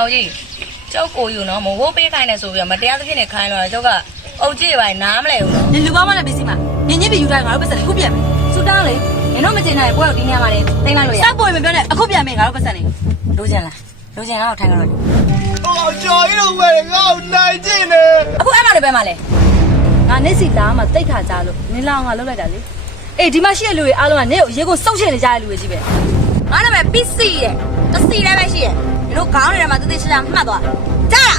မောင်ကြီးကျုပ်ကိုယူနော်မဝိုးပေးခိုင်းနေဆိုပြီးမတရားသဖြင့်နေခိုင်းတော့ကျုပ်ကအုတ်ကြီးပိုင်းနားမလဲဘူးနော် နင်လူကောင်းမနဲ့ပစ္စည်းမှာနင်ညစ်ပြီးယူတိုင်းငါတို့ပတ်စံခုပြန်မယ်စူတောင်းလေနင်တို့မကျင်နိုင်ပွဲတော့ဒီနေရာမှာတင်လိုက်လို့ရစပွင့်မပြောနဲ့အခုပြန်မယ်ငါတို့ပတ်စံနေလိုချင်လားလိုချင်တော့ထိုင်ကြတော့ 哦，叫一路喂，我难进呢。 အခုအဲ့မှာလည်းပဲမှာလဲငါနေစီသားမှာတိတ်ခါကြလို့နင်လာအောင်ငါလုပ်လိုက်တာလေအေးဒီမှာရှိတဲ့လူတွေအားလုံးကနင်ကိုရေကိုစုပ်ချင်နေကြတဲ့လူတွေကြီးပဲငါနာမည်ပစ္စည်းရဲ့တစီလည်းပဲရှိရဲ့နင်တို့ခေါင်းထဲမှာတသိချာချာမှတ်သွားကြားလား